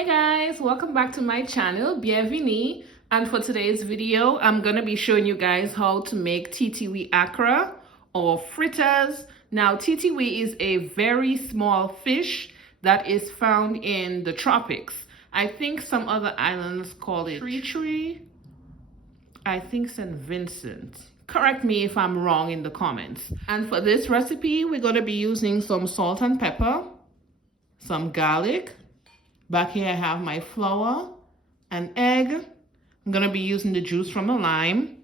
Hey guys, welcome back to my channel. Bienvenue. And for today's video, I'm gonna be showing you guys how to make Titiwi Accra or fritters. Now, Titiwi is a very small fish that is found in the tropics. I think some other islands call it tree. I think St. Vincent. Correct me if I'm wrong in the comments. And for this recipe, we're gonna be using some salt and pepper, some garlic. Back here I have my flour, an egg. I'm gonna be using the juice from the lime.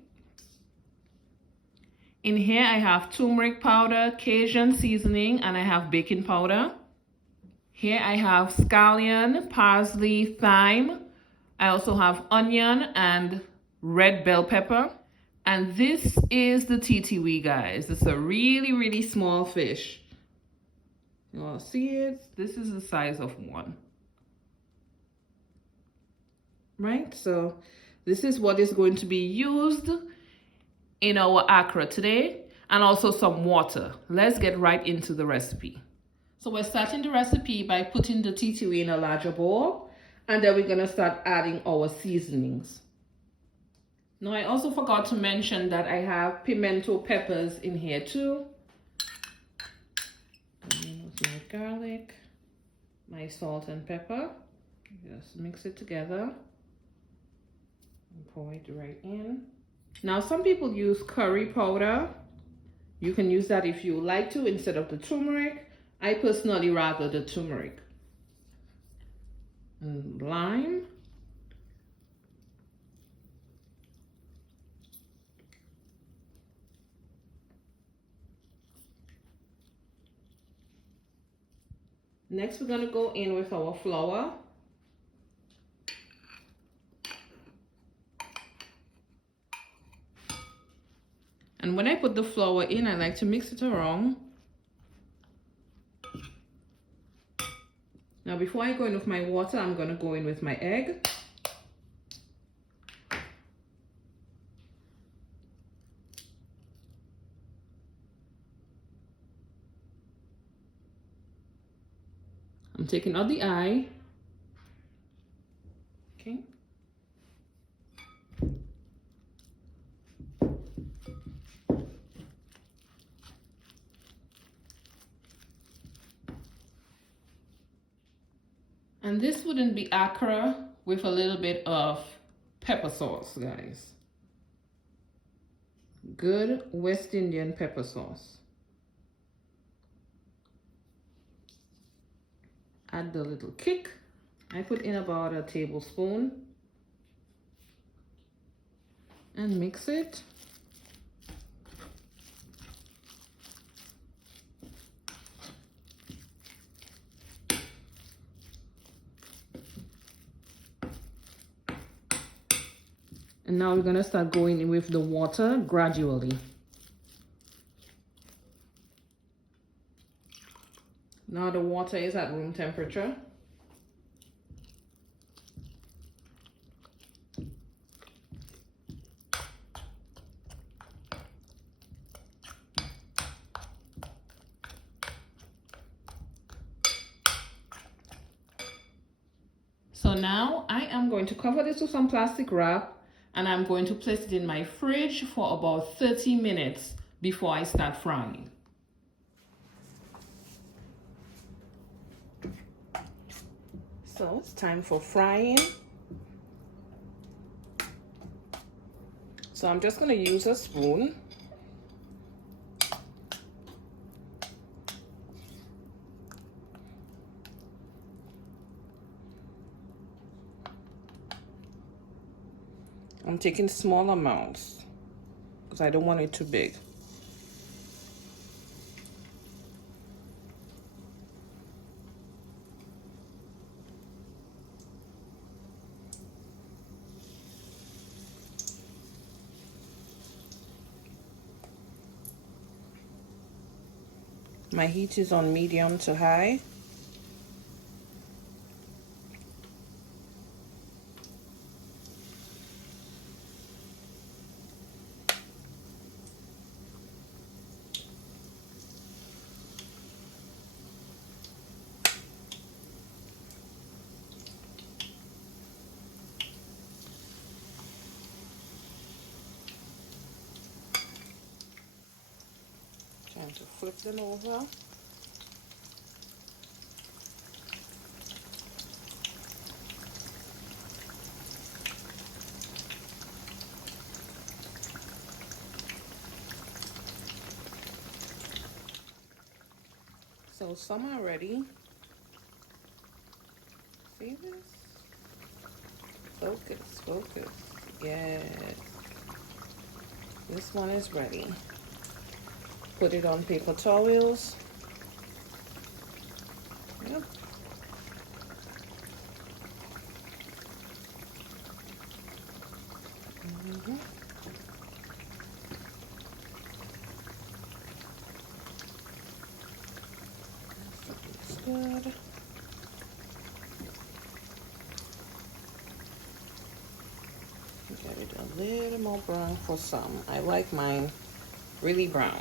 In here I have turmeric powder, Cajun seasoning, and I have baking powder. Here I have scallion, parsley, thyme. I also have onion and red bell pepper. And this is the titiwi, guys. It's a really small fish. You all see it? This is the size of one. Right, so this is what is going to be used in our Accra today, and also some water. Let's get right into the recipe. So we're starting the recipe by putting the titiwi in a larger bowl, and then we're gonna start adding our seasonings. Now I also forgot to mention that I have pimento peppers in here too. And my garlic, my salt and pepper. Just mix it together. Pour it right in. Now some people use curry powder. You can use that if you like to instead of the turmeric. I personally rather the turmeric. And lime. Next we're going to go in with our flour. And when I put the flour in, I like to mix it around. Now before I go in with my water, I'm going to go in with my egg. I'm taking out the eye. Okay. And this wouldn't be Accra with a little bit of pepper sauce, guys. Good West Indian pepper sauce. Add the little kick. I put in about a tablespoon. And mix it. And now we're gonna start going in with the water gradually. Now the water is at room temperature. So now I am going to cover this with some plastic wrap, and I'm going to place it in my fridge for about 30 minutes before I start frying. So it's time for frying. So I'm just going to use a spoon. I'm taking small amounts because I don't want it too big. My heat is on medium to high. Time to flip them over. So some are ready. See this? Focus, focus. Yes. This one is ready. Put it on paper towels. Yep. Looks good. Get it a little more brown for some. I like mine really brown.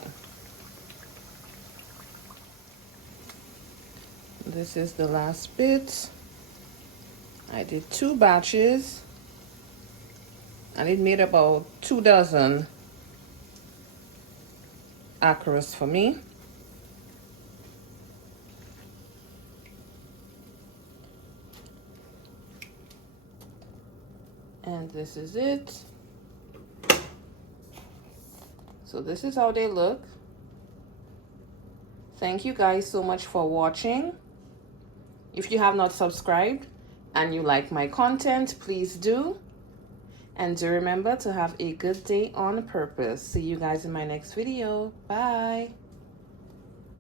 This is the last bit. I did 2 batches and it made about 2 dozen Accras for me. And this is it. So this is how they look. Thank you guys so much for watching. If you have not subscribed and you like my content, please do. And do remember to have a good day on purpose. See you guys in my next video. Bye.